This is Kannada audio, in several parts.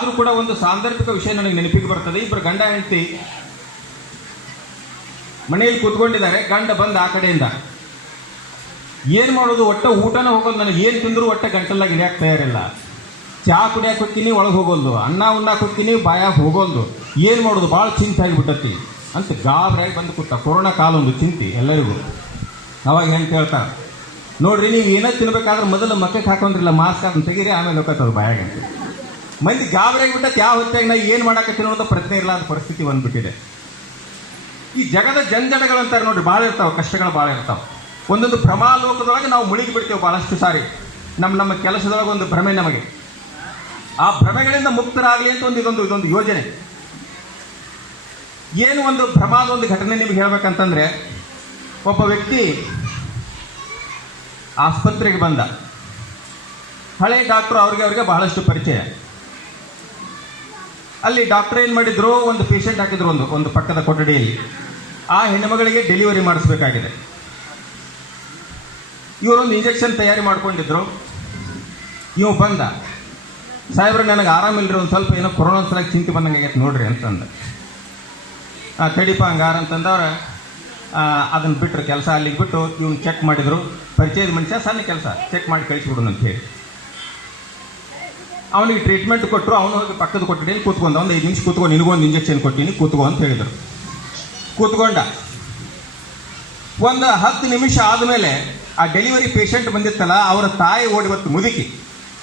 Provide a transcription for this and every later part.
ಆದರೂ ಕೂಡ ಒಂದು ಸಾಂದರ್ಭಿಕ ವಿಷಯ ನನಗೆ ನೆನಪಿಗೆ ಬರ್ತದೆ. ಇಬ್ಬರು ಗಂಡ ಹೆಂಡತಿ ಮನೆಯಲ್ಲಿ ಕೂತ್ಕೊಂಡಿದ್ದಾರೆ. ಗಂಡ ಬಂದ ಆ ಕಡೆಯಿಂದ, ಏನ್ ಮಾಡೋದು, ಒಟ್ಟ ಊಟನ ಹೋಗೋದು, ನನಗೆ ಏನು ತಿಂದ್ರು ಒಟ್ಟ ಗಂಟಲಾಗಿ ಇಳಿಯಾಕ ತಯಾರಿಲ್ಲ. ಚಹಾ ಕುಡಿಯಾಕ ಹೋಗ್ತೀನಿ, ಒಳಗೆ ಹೋಗೋಲ್ದು, ಅನ್ನ ಉಣ್ಣಾಕ ಹೋಗ್ತೀನಿ, ಬಾಯಾಗ ಹೋಗೋಲ್ದು, ಏನು ಮಾಡೋದು, ಭಾಳ ಚಿಂತೆ ಆಗಿಬಿಟ್ಟತಿ ಅಂತ ಗಾಬರಿಯಾಗಿ ಬಂದು ಕೂತ. ಕೊರೋನಾ ಕಾಲ ಒಂದು ಚಿಂತೆ ಎಲ್ಲರಿಗೂ. ಅವಾಗ ಹೆಂಗೆ ಹೇಳ್ತಾರೆ, ನೋಡ್ರಿ ನೀವು ಏನೋ ತಿನ್ಬೇಕಾದ್ರೆ ಮೊದಲು ಮಕ್ಕಕ್ಕೆ ಹಾಕೊಂಡ್ರಿಲ್ಲ ಮಾಸ್ಕ್ ಅದನ್ನ ತೆಗೀರಿ, ಆಮೇಲೆ ಹೋಗ್ತದೆ ಬಾಯಾಗ. ಮಂದಿ ಗಾಬರಿಯಾಗಿ ಬಿಟ್ಟಕ್ಕೆ ಯಾವ ಹೊತ್ತಾಗ ನಾ ಏನು ಮಾಡಾಕತ್ತೀನಿ ಅನ್ನೋದು ಪ್ರಶ್ನೆ ಇಲ್ಲ ಅಂತ ಪರಿಸ್ಥಿತಿ ಬಂದ್ಬಿಟ್ಟಿದೆ. ಈ ಜಗದ ಜಂಜಡಗಳು ಅಂತಾರೆ ನೋಡ್ರಿ, ಭಾಳ ಇರ್ತಾವೆ, ಕಷ್ಟಗಳು ಭಾಳ ಇರ್ತಾವೆ. ಒಂದೊಂದು ಭ್ರಮಾಲೋಕದೊಳಗೆ ನಾವು ಮುಳುಗಿ ಬಿಡ್ತೇವೆ ಭಾಳಷ್ಟು ಸಾರಿ. ನಮ್ಮ ಕೆಲಸದೊಳಗೆ ಒಂದು ಭ್ರಮೆ ನಮಗೆ. ಆ ಭ್ರಮೆಗಳಿಂದ ಮುಕ್ತರಾಗಲಿ ಅಂತ ಇದೊಂದು ಯೋಜನೆ. ಏನು ಒಂದು ಭ್ರಮಾದ ಒಂದು ಘಟನೆ ನಿಮ್ಗೆ ಹೇಳ್ಬೇಕಂತಂದ್ರೆ, ಒಬ್ಬ ವ್ಯಕ್ತಿ ಆಸ್ಪತ್ರೆಗೆ ಬಂದ. ಹಳೆ ಡಾಕ್ಟರ್, ಅವ್ರಿಗೆ ಬಹಳಷ್ಟು ಪರಿಚಯ. ಅಲ್ಲಿ ಡಾಕ್ಟರ್ ಏನು ಮಾಡಿದ್ರು, ಒಂದು ಪೇಷಂಟ್ ಹಾಕಿದ್ರು ಒಂದು ಪಕ್ಕದ ಕೊಠಡಿಯಲ್ಲಿ. ಆ ಹೆಣ್ಣುಮಗಳಿಗೆ ಡೆಲಿವರಿ ಮಾಡಿಸ್ಬೇಕಾಗಿದೆ. ಇವರೊಂದು ಇಂಜೆಕ್ಷನ್ ತಯಾರಿ ಮಾಡ್ಕೊಂಡಿದ್ರು. ಇವು ಬಂದ, ಸಾಹೇಬ್ರೆ ನನಗೆ ಆರಾಮಿಲ್ರಿ, ಒಂದು ಸ್ವಲ್ಪ ಏನೋ ಕೊರೋನಾ ಸಲಾಗಿ ಚಿಂತೆ ಬಂದಂಗೆ ಆಗೈತೆ ನೋಡ್ರಿ ಅಂತಂದ. ಕಡಿಪ ಹಂಗಾರ ಅಂತಂದವ್ರ ಅದನ್ನು ಬಿಟ್ಟರು, ಕೆಲಸ ಅಲ್ಲಿಗೆ ಬಿಟ್ಟು ಇವ್ನು ಚೆಕ್ ಮಾಡಿದ್ರು. ಪರಿಚಯದ ಮನುಷ್ಯ, ಸಣ್ಣ ಕೆಲಸ, ಚೆಕ್ ಮಾಡಿ ಕಳಿಸ್ಬಿಡು ಅಂತ ಹೇಳಿ ಅವನಿಗೆ ಟ್ರೀಟ್ಮೆಂಟ್ ಕೊಟ್ಟರು. ಅವನು ಹೋಗಿ ಪಕ್ಕದ ಕೊಟ್ಟಿದ್ದೀನಿ ಕೂತ್ಕೊಂಡ. ಒಂದು 5 ನಿಮಿಷ ಕೂತ್ಕೊಂಡು, ನಿನಗೊಂದು ಇಂಜೆಕ್ಷನ್ ಕೊಟ್ಟಿನಿ, ಕೂತ್ಕೊ ಅಂತ ಹೇಳಿದರು. ಕೂತ್ಕೊಂಡ. ಒಂದು 10 ನಿಮಿಷ ಆದಮೇಲೆ ಆ ಡೆಲಿವರಿ ಪೇಷಂಟ್ ಬಂದಿತ್ತಲ್ಲ, ಅವರ ತಾಯಿ ಓಡಿ ಬಂತು ಮುದುಕಿ.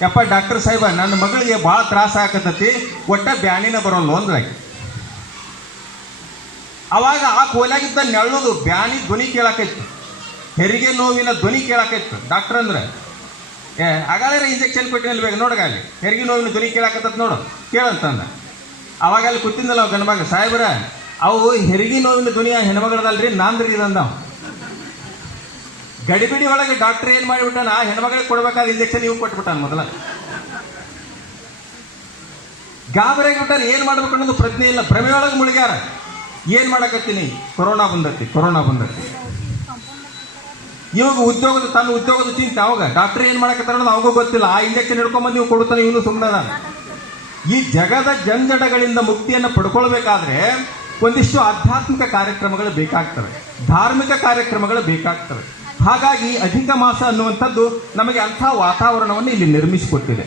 ಯಪ್ಪ ಡಾಕ್ಟರ್ ಸಾಹೇಬ, ನನ್ನ ಮಗಳಿಗೆ ಭಾಳ ತ್ರಾಸ ಆಗತ್ತತಿ, ಒಟ್ಟ ಬ್ಯಾನಿನ ಬರೋಲ್ಲ ಅಂದ್ರಾಗಿ. ಅವಾಗ ಆ ಕೋಲಾಗಿದ್ದ ನೆಳ್ಳೋದು ಬ್ಯಾನಿ ಧ್ವನಿ ಕೇಳಾಕೈತು, ಹೆರಿಗೆ ನೋವಿನ ಧ್ವನಿ ಕೇಳಾಕೈತು. ಡಾಕ್ಟರ್ ಅಂದ್ರೆ ಹಾಗಾದ್ರೆ ಇಂಜೆಕ್ಷನ್ ಕೊಟ್ಟಿನಲ್ಲಿ ಬೇಕು ನೋಡಗಾಲಿ, ಹೆರಿಗೆ ನೋವಿನ ಧ್ವನಿ ಕೇಳಾಕತ್ತ ನೋಡು, ಕೇಳಂತಂದ. ಅವಾಗ ಅಲ್ಲಿ ಕೂತಿದ್ದಲ್ಲ ಅವ್ ಗಂಡ್ಮಗ, ಸಾಹೇಬ್ರ ಅವು ಹೆರಿಗೆ ನೋವಿನ ಧ್ವನಿ ಹೆಣ್ಮಗಳದಲ್ರಿ, ನಾಂದ್ರಿ ಇದಂದ. ಗಡಿಬಿಡಿ ಒಳಗೆ ಡಾಕ್ಟರ್ ಏನ್ ಮಾಡಿಬಿಟ್ಟಾನ, ಹೆಣ್ಮಗಳಿಗೆ ಕೊಡ್ಬೇಕಾದ ಇಂಜೆಕ್ಷನ್ ಇವ್ ಕೊಟ್ಬಿಟ್ಟಾನ. ಮೊದಲ ಗಾಬರಿಯಾಗಿ ಬಿಟ್ಟಾರ, ಏನ್ ಮಾಡ್ಬೇಕು ಅನ್ನೋದು ಪ್ರಜ್ಞೆ ಇಲ್ಲ, ಭ್ರಮೆಯೊಳಗೆ ಮುಳುಗ್ಯಾರ. ಏನ್ ಮಾಡಕತ್ತೀನಿ, ಕೊರೋನಾ ಬಂದತಿ. ಇವಾಗ ತನ್ನ ಉದ್ಯೋಗದ ಚಿಂತೆ. ಅವಾಗ ಡಾಕ್ಟರ್ ಏನ್ ಮಾಡಕತ್ತಾರ ಅನ್ನೋದು ಅವಾಗೂ ಗೊತ್ತಿಲ್ಲ. ಆ ಇಂಜೆಕ್ಷನ್ ಹಿಡ್ಕೊಂಬಂದು ನೀವು ಕೊಡುತ್ತಾನೆ, ಇವನು ಸುಮ್ಮನೆ. ಈ ಜಗದ ಜಂಜಡಗಳಿಂದ ಮುಕ್ತಿಯನ್ನು ಪಡ್ಕೊಳ್ಬೇಕಾದ್ರೆ ಒಂದಿಷ್ಟು ಆಧ್ಯಾತ್ಮಿಕ ಕಾರ್ಯಕ್ರಮಗಳು ಬೇಕಾಗ್ತವೆ, ಧಾರ್ಮಿಕ ಕಾರ್ಯಕ್ರಮಗಳು ಬೇಕಾಗ್ತವೆ. ಹಾಗಾಗಿ ಅಧಿಕ ಮಾಸ ಅನ್ನುವಂಥದ್ದು ನಮಗೆ ಅಂಥ ವಾತಾವರಣವನ್ನು ಇಲ್ಲಿ ನಿರ್ಮಿಸಿಕೊಟ್ಟಿದೆ.